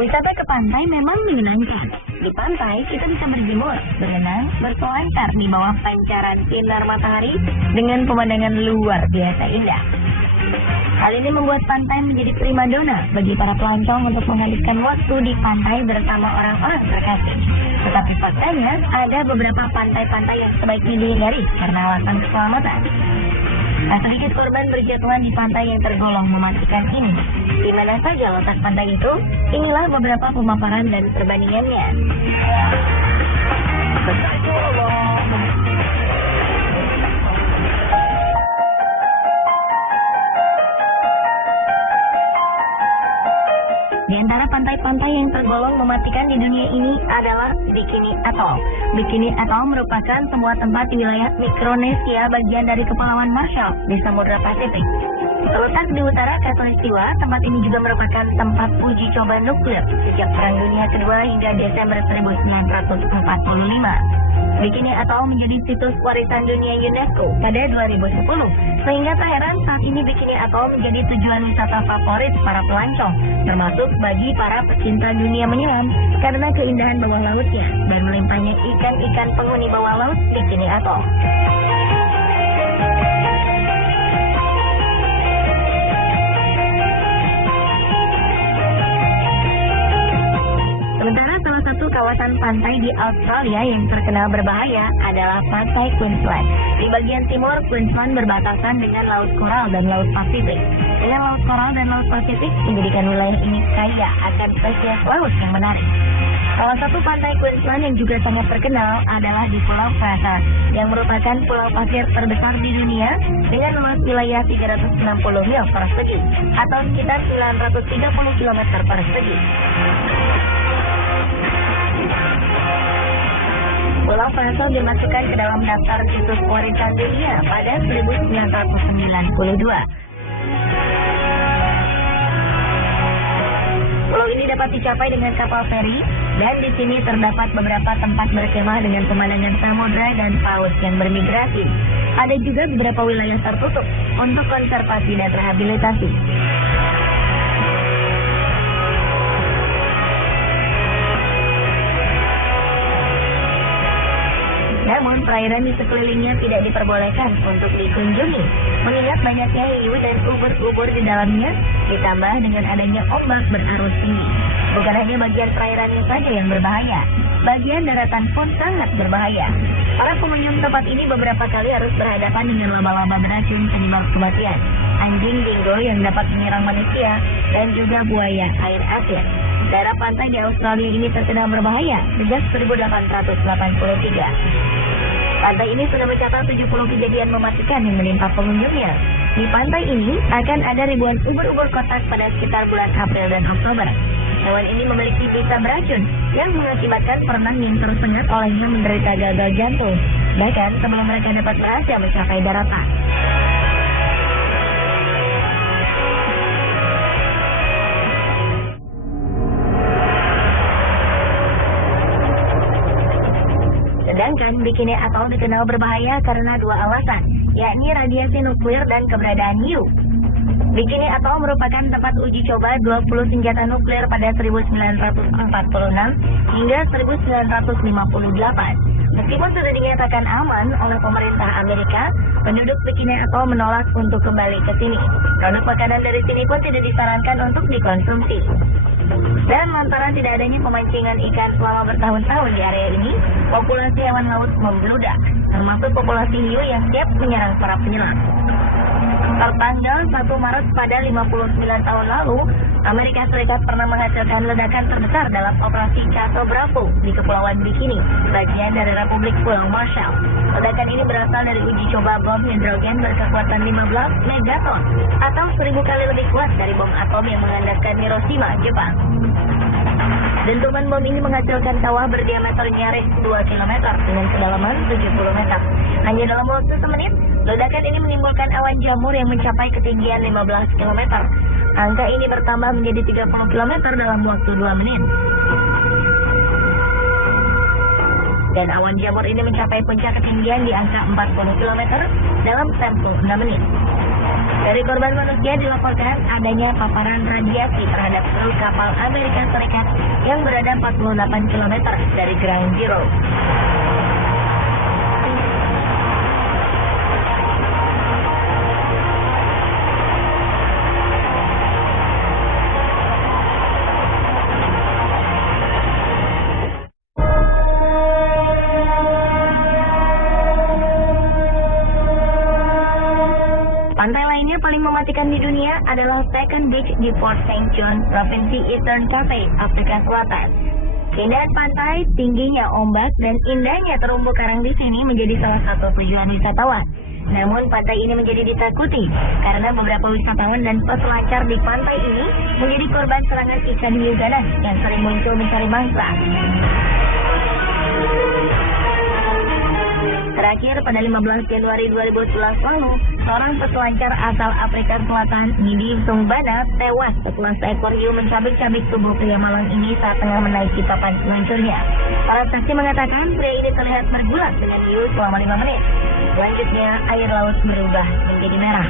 Wisata ke pantai memang menyenangkan. Di pantai kita bisa berjemur, berenang, berselancar di bawah pancaran sinar matahari dengan pemandangan luar biasa indah. Hal ini membuat pantai menjadi primadona bagi para pelancong untuk menghabiskan waktu di pantai bersama orang-orang terkasih. Tetapi faktanya ada beberapa pantai-pantai yang sebaiknya dihindari karena alasan keselamatan. Tak sedikit korban berjatuhan di pantai yang tergolong mematikan ini. Di mana saja letak pantai itu? Inilah beberapa pemaparan dan perbandingannya. Di antara pantai-pantai yang tergolong mematikan di dunia ini adalah Bikini Atoll. Bikini Atoll merupakan sebuah tempat di wilayah Mikronesia bagian dari Kepulauan Marshall di Samudra Pasifik. Terletak di utara Khatulistiwa, tempat ini juga merupakan tempat uji coba nuklir sejak Perang Dunia Kedua hingga Desember 1945. Bikini Atoll menjadi situs warisan dunia UNESCO pada 2010, sehingga tak heran saat ini Bikini Atoll menjadi tujuan wisata favorit para pelancong, termasuk bagi para pecinta dunia menyelam karena keindahan bawah lautnya dan melimpahnya ikan-ikan penghuni bawah laut Bikini Atoll. Sementara salah satu kawasan pantai di Australia yang terkenal berbahaya adalah Pantai Queensland. Di bagian timur, Queensland berbatasan dengan Laut Coral dan Laut Pasifik. Dengan Laut Coral dan Laut Pasifik menjadikan wilayah ini kaya akan spesies laut yang menarik. Salah satu pantai Queensland yang juga sangat terkenal adalah di Pulau Fraser, yang merupakan pulau pasir terbesar di dunia dengan luas wilayah 360 mil persegi atau sekitar 930 km persegi. Pulau Fraser dimasukkan ke dalam daftar situs warisan dunia pada 1992. Pulau ini dapat dicapai dengan kapal feri dan di sini terdapat beberapa tempat berkemah dengan pemandangan samudra dan paus yang bermigrasi. Ada juga beberapa wilayah tertutup untuk konservasi dan rehabilitasi. Namun, perairan di sekelilingnya tidak diperbolehkan untuk dikunjungi, mengingat banyaknya hiu dan ubur-ubur di dalamnya, ditambah dengan adanya ombak berarus tinggi. Bukan hanya bagian perairannya saja yang berbahaya, bagian daratan pun sangat berbahaya. Para pengunjung tempat ini beberapa kali harus berhadapan dengan laba-laba beracun penyebab kematian, anjing dingo yang dapat menyerang manusia, dan juga buaya air asin. Daerah pantai di Australia ini terkenal berbahaya sejak 1883. Pantai ini sudah mencatat 70 kejadian mematikan yang menimpa pengunjungnya. Di pantai ini akan ada ribuan ubur-ubur kotak pada sekitar bulan April dan Oktober. Hewan ini memiliki bisa beracun yang mengakibatkan perenang yang tersengat olehnya menderita gagal jantung, bahkan sebelum mereka dapat berhasil mencapai daratan. Sedangkan Bikini Atoll dikenal berbahaya karena dua alasan, yakni radiasi nuklir dan keberadaan hiu. Bikini Atoll merupakan tempat uji coba 20 senjata nuklir pada 1946 hingga 1958. Meskipun sudah dinyatakan aman oleh pemerintah Amerika, penduduk Bikini Atoll menolak untuk kembali ke sini. Produk makanan dari sini pun tidak disarankan untuk dikonsumsi. Dan lantaran tidak adanya pemancingan ikan selama bertahun-tahun di area ini, populasi hewan laut membludak, termasuk populasi hiu yang siap menyerang para penyelam. Tertanggal 1 Maret pada 59 tahun lalu, Amerika Serikat pernah menghasilkan ledakan terbesar dalam operasi Cato Bravo di Kepulauan Bikini, bagian dari Republik Pulau Marshall. Ledakan ini berasal dari uji coba bom hidrogen berkekuatan 15 megaton atau 1000 kali lebih kuat dari bom atom yang mengandaskan Hiroshima, Jepang. Dentuman bom ini menghasilkan kawah berdiameter nyaris 2 km dengan kedalaman 70 meter. Hanya dalam waktu semenit, ledakan ini menimbulkan awan jamur yang mencapai ketinggian 15 km. Angka ini bertambah menjadi 30 km dalam waktu 2 menit. Dan awan jamur ini mencapai puncak ketinggian di angka 40 km dalam tempo 6 menit. Dari korban manusia dilaporkan adanya paparan radiasi terhadap kru kapal Amerika Serikat yang berada 48 km dari Ground Zero. Pantai lainnya paling mematikan di dunia adalah Second Beach di Port Saint John, Provinsi Eastern Cape, Afrika Selatan. Keindahan pantai, tingginya ombak, dan indahnya terumbu karang di sini menjadi salah satu tujuan wisatawan. Namun pantai ini menjadi ditakuti karena beberapa wisatawan dan peselancar di pantai ini menjadi korban serangan ikan hiu ganas yang sering muncul mencari mangsa. Terakhir, pada 15 Januari 2011 lalu, seorang peselancar asal Afrika Selatan, Nidi Sungbana, tewas setelah seekor hiu mencabik-cabik tubuh pria malang ini saat tengah menaiki papan seluncurnya. Para saksi mengatakan pria ini terlihat bergulat dengan hiu selama 5 menit. Selanjutnya, air laut berubah menjadi merah.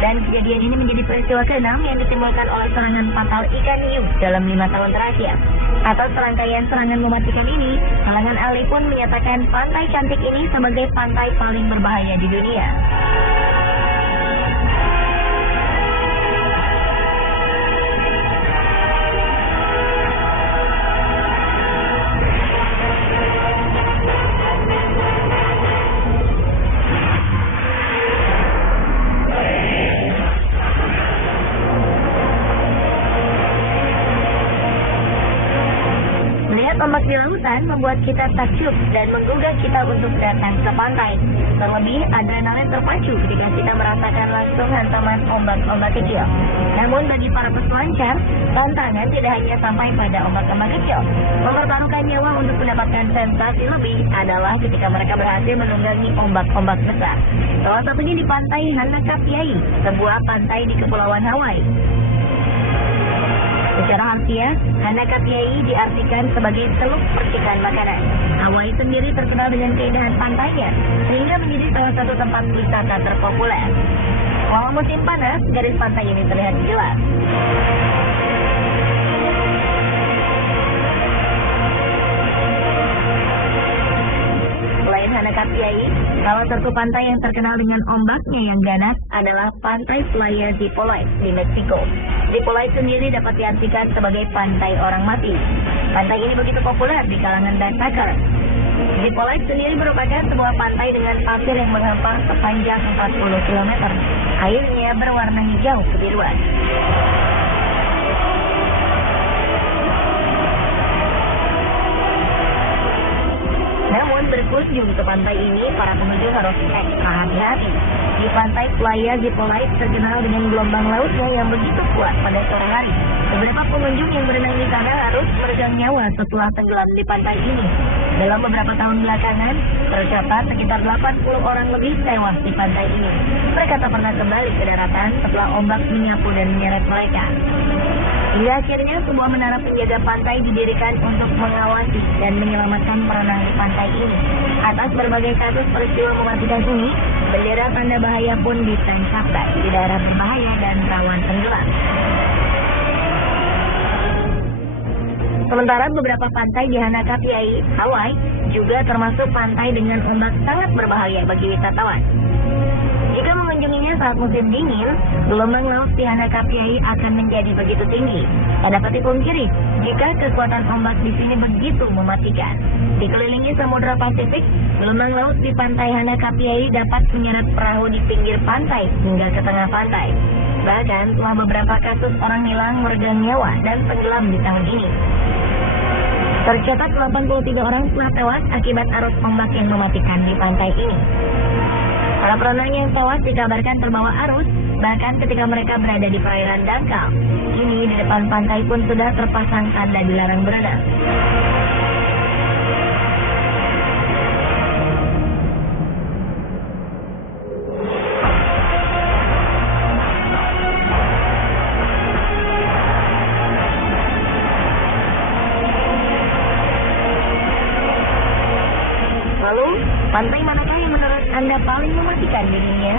Dan kejadian ini menjadi peristiwa ke-6 yang ditimbulkan oleh serangan fatal ikan hiu dalam 5 tahun terakhir. Atas serangkaian serangan mematikan ini, kalangan ahli pun menyatakan pantai cantik ini sebagai pantai paling berbahaya di dunia. Ombak di lautan membuat kita takjub dan menggugah kita untuk datang ke pantai. Terlebih, adrenalin terpacu ketika kita merasakan langsung hantaman ombak-ombak kecil. Namun bagi para peselancar, tantangan tidak hanya sampai pada ombak-ombak kecil. Mempertaruhkan nyawa untuk mendapatkan sensasi lebih adalah ketika mereka berhasil menunggangi ombak-ombak besar. Salah satunya di pantai Hanakapiai, sebuah pantai di Kepulauan Hawaii. Secara harfiah, Hanakapiai diartikan sebagai teluk percikan makanan. Hawaii sendiri terkenal dengan keindahan pantainya, sehingga menjadi salah satu tempat wisata terpopuler. Walau musim panas, garis pantai ini terlihat jelas. Selain Hanakapiai, salah satu pantai yang terkenal dengan ombaknya yang ganas adalah Pantai Playa Zipolite di Meksiko. Zipolite sendiri dapat diartikan sebagai pantai orang mati. Pantai ini begitu populer di kalangan backpacker. Zipolite sendiri merupakan sebuah pantai dengan pasir yang menghampar sepanjang 40 km. Airnya berwarna hijau kebiruan. Namun berkunjung ke pantai ini, para pengunjung harus ekstra hati-hati. Di pantai Playa Zipolite terkenal dengan gelombang lautnya yang begitu kuat pada sore hari. Beberapa pengunjung yang berenang di sana harus meregang nyawa setelah tenggelam di pantai ini. Dalam beberapa tahun belakangan, tercatat sekitar 80 orang lebih tewas di pantai ini. Mereka tak pernah kembali ke daratan setelah ombak menyapu dan menyeret mereka. Hingga akhirnya sebuah menara penjaga pantai didirikan untuk mengawasi dan menyelamatkan perenang di pantai ini. Atas berbagai kasus peristiwa mematikan ini, bendera tanda bahaya pun ditancapkan di daerah berbahaya dan rawan tenggelam. Sementara beberapa pantai di Hanakapiai, Hawaii, juga termasuk pantai dengan ombak sangat berbahaya bagi wisatawan. Jika mengunjunginya saat musim dingin, gelombang laut di Hanakapiai akan menjadi begitu tinggi. Tak dapat dipungkiri jika kekuatan ombak di sini begitu mematikan. Dikelilingi Samudra Pasifik, gelombang laut di pantai Hanakapiai dapat menyeret perahu di pinggir pantai hingga ke tengah pantai. Bahkan telah beberapa kasus orang hilang meregang nyawa dan tenggelam di tahun ini. Tercatat 83 orang telah tewas akibat arus ombak yang mematikan di pantai ini. Para perenang yang tewas dikabarkan terbawa arus, bahkan ketika mereka berada di perairan dangkal. Kini di depan pantai pun sudah terpasang tanda dilarang berenang. Lalu, pantai manakah yang menurut Anda paling mematikan di dunia?